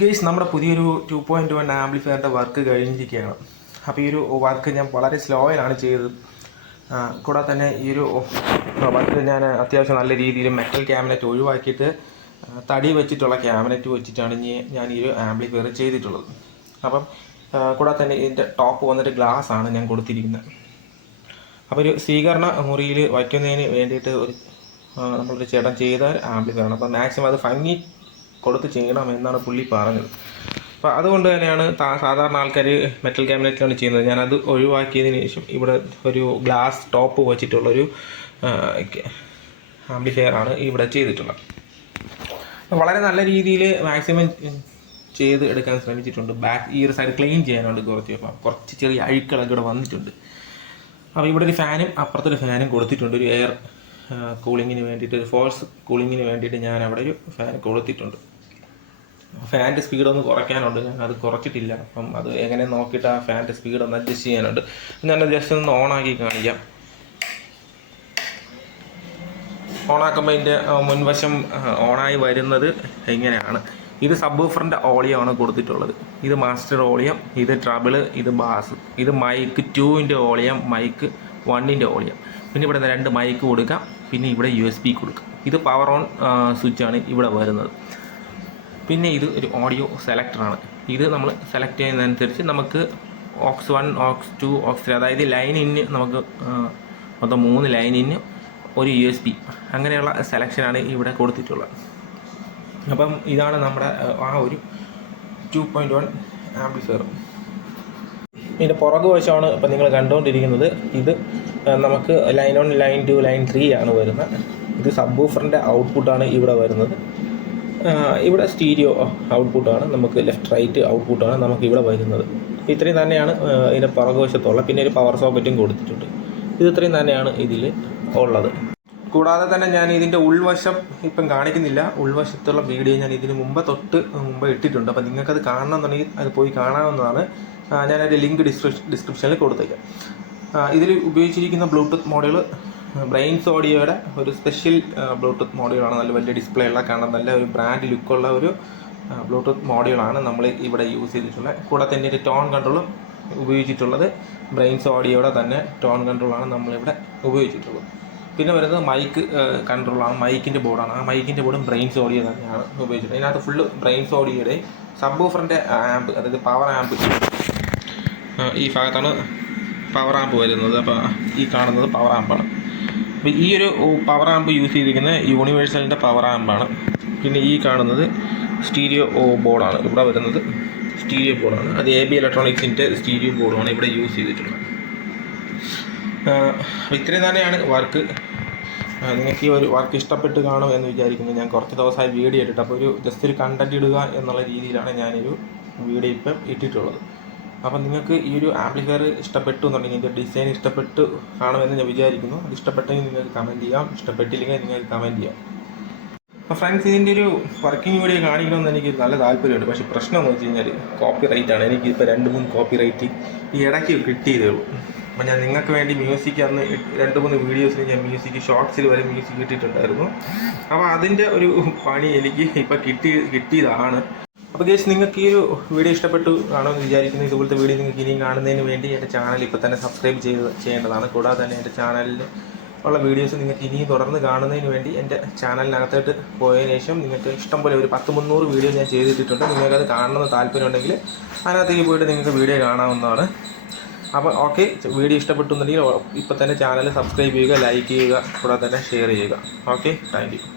Guys, നമ്മുടെ പുതിയൊരു 2.1 ആംപ്ലിഫയറിൻ്റെ work കഴിഞ്ഞിരിക്കുകയാണ്. അപ്പോൾ ഈ ഒരു വർക്ക് ഞാൻ വളരെ സ്ലോയിലാണ് ചെയ്തത്. കൂടാതെ തന്നെ ഈ ഒരു വർക്ക് ഞാൻ അത്യാവശ്യം നല്ല രീതിയിൽ മെറ്റൽ ക്യാബിനറ്റ് ഒഴിവാക്കിയിട്ട് തടി വെച്ചിട്ടുള്ള ക്യാബിനറ്റ് വെച്ചിട്ടാണ് ഞാൻ ഈ ഒരു ആംപ്ലിഫയർ ചെയ്തിട്ടുള്ളത്. അപ്പം കൂടാതെ തന്നെ ഇതിൻ്റെ ടോപ്പ് വന്നിട്ട് ഗ്ലാസ് ആണ് ഞാൻ കൊടുത്തിരിക്കുന്നത്. അപ്പോൾ ഒരു സ്വീകരണ മുറിയിൽ വയ്ക്കുന്നതിന് വേണ്ടിയിട്ട് നമ്മളൊരു ചേട്ടൻ ചെയ്ത ആംപ്ലിഫയറാണ്. അപ്പോൾ മാക്സിമം അത് ഭംഗി കൊടുത്ത് ചെയ്യണമെന്നാണ് പുള്ളി പറഞ്ഞത്. അപ്പോൾ അതുകൊണ്ട് തന്നെയാണ് സാധാരണ ആൾക്കാർ മെറ്റൽ ക്യാബിനറ്റിലാണ് ചെയ്യുന്നത്. ഞാനത് ഒഴിവാക്കിയതിന് ശേഷം ഇവിടെ ഒരു ഗ്ലാസ് ടോപ്പ് വെച്ചിട്ടുള്ളൊരു ആംപ്ലിഫയറാണ് ഇവിടെ ചെയ്തിട്ടുള്ളത്. വളരെ നല്ല രീതിയിൽ മാക്സിമം ചെയ്ത് എടുക്കാൻ ശ്രമിച്ചിട്ടുണ്ട്. ഈ ഒരു സൈഡ് ക്ലീൻ ചെയ്യാനുണ്ട് കുറച്ച് ചെറിയ അഴുക്കളൊക്കെ ഇവിടെ വന്നിട്ടുണ്ട്. അപ്പോൾ ഇവിടെ ഒരു ഫാനും അപ്പുറത്തൊരു ഫാനും കൊടുത്തിട്ടുണ്ട്. ഒരു എയർ കൂളിങ്ങിന് വേണ്ടിയിട്ട്, ഒരു ഫോഴ്സ് കൂളിങ്ങിന് വേണ്ടിയിട്ട് ഞാൻ അവിടെ ഒരു ഫാൻ കൊടുത്തിട്ടുണ്ട്. ഫാനിൻ്റെ സ്പീഡ് ഒന്ന് കുറയ്ക്കാനുണ്ട്, ഞാൻ അത് കുറച്ചിട്ടില്ല. അപ്പം അത് എങ്ങനെ നോക്കിയിട്ട് ആ ഫാനിൻ്റെ സ്പീഡ് ഒന്ന് അഡ്ജസ്റ്റ് ചെയ്യാനുണ്ട്. ഞാനത് ജസ്റ്റ് ഒന്ന് ഓണാക്കി കാണിക്കാം. ഓണാക്കുമ്പോൾ ഇതിൻ്റെ മുൻവശം ഓണായി വരുന്നത് ഇങ്ങനെയാണ്. ഇത് സബ്വൂഫറിൻ്റെ ഓളിയമാണ് കൊടുത്തിട്ടുള്ളത്. ഇത് മാസ്റ്റർ ഓളിയം, ഇത് ട്രബിള്, ഇത് ബാസ്, ഇത് മൈക്ക് 2ൻ്റെ ഓളിയം, മൈക്ക് 1ൻ്റെ ഓളിയം. പിന്നെ ഇവിടെ 2 മൈക്ക് കൊടുക്കാം. പിന്നെ ഇവിടെ USB കൊടുക്കാം. ഇത് പവർ ഓൺ സ്വിച്ചാണ് ഇവിടെ വരുന്നത്. പിന്നെ ഇത് ഒരു ഓഡിയോ സെലക്ടറാണ്. ഇത് നമ്മൾ സെലക്ട് ചെയ്യുന്നതനുസരിച്ച് നമുക്ക് ഓക്സ് 1, ഓക്സ് 2, ഓക്സ് 3, അതായത് ലൈൻ ഇന്ന് നമുക്ക് മൊത്തം 3 ലൈൻ ഇന്ന് ഒരു USB അങ്ങനെയുള്ള സെലക്ഷനാണ് ഇവിടെ കൊടുത്തിട്ടുള്ളത്. അപ്പം ഇതാണ് നമ്മുടെ ആ ഒരു 2.1 ആംപ്ലിഫയർ. ഇതിൻ്റെ പുറകു വശമാണ് ഇപ്പം നിങ്ങൾ കണ്ടുകൊണ്ടിരിക്കുന്നത്. ഇത് നമുക്ക് ലൈൻ 1, ലൈൻ 2, ലൈൻ 3 ആണ് വരുന്നത്. ഇത് സബ്വൂഫറിൻ്റെ ഔട്ട്പുട്ടാണ് ഇവിടെ വരുന്നത്. ഇവിടെ സ്റ്റീരിയോ ഔട്ട്പുട്ടാണ്, നമുക്ക് ലെഫ്റ്റ് റൈറ്റ് ഔട്ട്പുട്ടാണ് നമുക്ക് ഇവിടെ വരുന്നത്. ഇത്രയും തന്നെയാണ് ഇതിൻ്റെ പുറകുവശത്തുള്ള. പിന്നെ ഒരു പവർ സോക്കറ്റും കൊടുത്തിട്ടുണ്ട്. ഇത്രയും തന്നെയാണ് ഇതിൽ ഉള്ളത്. കൂടാതെ തന്നെ ഞാൻ ഇതിൻ്റെ ഉൾവശം ഇപ്പം കാണിക്കുന്നില്ല. ഉൾവശത്തുള്ള വീഡിയോ ഞാൻ ഇതിന് മുമ്പ് ഇട്ടിട്ടുണ്ട്. അപ്പോൾ നിങ്ങൾക്കത് കാണണമെന്നുണ്ടെങ്കിൽ അത് പോയി കാണാവുന്നതാണ്. ഞാനതിൻ്റെ ലിങ്ക് ഡിസ്ക്രിപ്ഷനിൽ കൊടുത്തേക്കാം. ഇതിൽ ഉപയോഗിച്ചിരിക്കുന്ന ബ്ലൂടൂത്ത് മോഡ്യൂൾ ബ്രെയിൻസ് ഓഡിയോയുടെ ഒരു സ്പെഷ്യൽ ബ്ലൂടൂത്ത് മോഡ്യൂളാണ്. നല്ല വലിയ ഡിസ്പ്ലേ ഉള്ള, കാണാൻ നല്ല ഒരു ബ്രാൻഡ് ലുക്കുള്ള ഒരു ബ്ലൂടൂത്ത് മോഡ്യൂളാണ് നമ്മൾ ഇവിടെ യൂസ് ചെയ്തിട്ടുള്ളത്. കൂടാതെ തന്നെ ഒരു ടോൺ കൺട്രോളും ഉപയോഗിച്ചിട്ടുള്ളത് ബ്രെയിൻസ് ഓഡിയോയുടെ തന്നെ ടോൺ കൺട്രോളാണ് നമ്മളിവിടെ ഉപയോഗിച്ചിട്ടുള്ളത്. പിന്നെ വരുന്നത് മൈക്ക് കൺട്രോളാണ്, മൈക്കിൻ്റെ ബോർഡാണ്. ആ മൈക്കിൻ്റെ ബോർഡും ബ്രെയിൻസ് ഓഡിയോ തന്നെയാണ് ഉപയോഗിച്ചിട്ടുള്ളത്. ഇതിനകത്ത് ഫുള്ള് ബ്രെയിൻസ് ഓഡിയോയുടെ സബ്വൂഫറിൻ്റെ ആമ്പ്, അതായത് പവർ ആമ്പ്, ഈ ഭാഗത്താണ് പവർ ആമ്പ് വരുന്നത്. അപ്പോൾ ഈ കാണുന്നത് പവർ ആമ്പാണ്. അപ്പോൾ ഈ ഒരു പവർ ആമ്പ് യൂസ് ചെയ്തിരിക്കുന്നത് യൂണിവേഴ്സലിൻ്റെ പവർ ആമ്പാണ്. പിന്നെ ഈ കാണുന്നത് സ്റ്റീരിയോ ബോർഡാണ്. ഇവിടെ വരുന്നത് സ്റ്റീരിയോ ബോർഡാണ്. അത് AB ഇലക്ട്രോണിക്സിൻ്റെ സ്റ്റീരിയോ ബോർഡാണ് ഇവിടെ യൂസ് ചെയ്തിട്ടുള്ളത്. അപ്പോൾ ഇത്രയും തന്നെയാണ് വർക്ക്. നിങ്ങൾക്ക് ഈ ഒരു വർക്ക് ഇഷ്ടപ്പെട്ട് കാണും എന്ന് വിചാരിക്കുന്നു. ഞാൻ കുറച്ച് ദിവസമായി വീഡിയോ ഇട്ടിട്ട്, അപ്പോൾ ജസ്റ്റ് ഒരു കണ്ടൻറ്റ് ഇടുക എന്നുള്ള രീതിയിലാണ് ഞാനൊരു വീഡിയോ ഇപ്പം ഇട്ടിട്ടുള്ളത്. അപ്പം നിങ്ങൾക്ക് ഈ ഒരു ആംപ്ലിഫയർ ഇഷ്ടപ്പെട്ടു എന്നുണ്ടെങ്കിൽ, ഇതിൻ്റെ ഡിസൈൻ ഇഷ്ടപ്പെട്ട് കാണുമെന്ന് ഞാൻ വിചാരിക്കുന്നു. അത് ഇഷ്ടപ്പെട്ടെങ്കിൽ നിങ്ങൾക്ക് കമൻറ്റ് ചെയ്യാം, ഇഷ്ടപ്പെട്ടില്ലെങ്കിൽ നിങ്ങൾക്ക് കമൻറ്റ് ചെയ്യാം. അപ്പോൾ ഫ്രണ്ട്സ്, ഇതിൻ്റെ ഒരു വർക്കിംഗ് വീഡിയോ കാണിക്കണമെന്ന് എനിക്ക് നല്ല താല്പര്യമുണ്ട്. പക്ഷേ പ്രശ്നം എന്ന് വെച്ച് കഴിഞ്ഞാൽ കോപ്പി റൈറ്റാണ്. എനിക്കിപ്പോൾ 2-3 കോപ്പി റൈറ്റ് ഈ ഇടയ്ക്ക് കിട്ടിയതേ ഉള്ളൂ. അപ്പോൾ ഞാൻ നിങ്ങൾക്ക് വേണ്ടി മ്യൂസിക് അന്ന് 2-3 വീഡിയോസിൽ ഞാൻ മ്യൂസിക് ഷോർട്സിൽ വരെ മ്യൂസിക് ഇട്ടിട്ടുണ്ടായിരുന്നു. അപ്പോൾ അതിൻ്റെ ഒരു പണി എനിക്ക് ഇപ്പോൾ കിട്ടിയതാണ്. അപ്പോൾ ഗൈസ്, നിങ്ങൾക്ക് ഈ ഒരു വീഡിയോ ഇഷ്ടപ്പെട്ടു കാണുമെന്ന് വിചാരിക്കുന്നു. ഇതുപോലത്തെ വീഡിയോ നിങ്ങൾക്ക് ഇനിയും കാണുന്നതിന് വേണ്ടി എൻ്റെ ചാനൽ ഇപ്പോൾ തന്നെ സബ്സ്ക്രൈബ് ചെയ്യേണ്ടതാണ്. കൂടാതെ തന്നെ എൻ്റെ ചാനലിൽ ഉള്ള വീഡിയോസ് നിങ്ങൾക്ക് ഇനിയും തുടർന്ന് കാണുന്നതിന് വേണ്ടി എൻ്റെ ചാനലിനകത്തോട്ട് പോയതിനു ശേഷം നിങ്ങൾക്ക് ഇഷ്ടംപോലെ ഒരു 10-300 വീഡിയോ ഞാൻ ചെയ്തിട്ടുണ്ട്. നിങ്ങൾക്കത് കാണണമെന്ന് താല്പര്യമുണ്ടെങ്കിൽ അതിനകത്തേക്ക് പോയിട്ട് നിങ്ങൾക്ക് വീഡിയോ കാണാവുന്നതാണ്. അപ്പോൾ ഓക്കെ, വീഡിയോ ഇഷ്ടപ്പെട്ടു എന്നുണ്ടെങ്കിൽ ഇപ്പോൾ തന്നെ ചാനൽ സബ്സ്ക്രൈബ് ചെയ്യുക, ലൈക്ക് ചെയ്യുക, കൂടാതെ തന്നെ ഷെയർ ചെയ്യുക. Okay, thank you.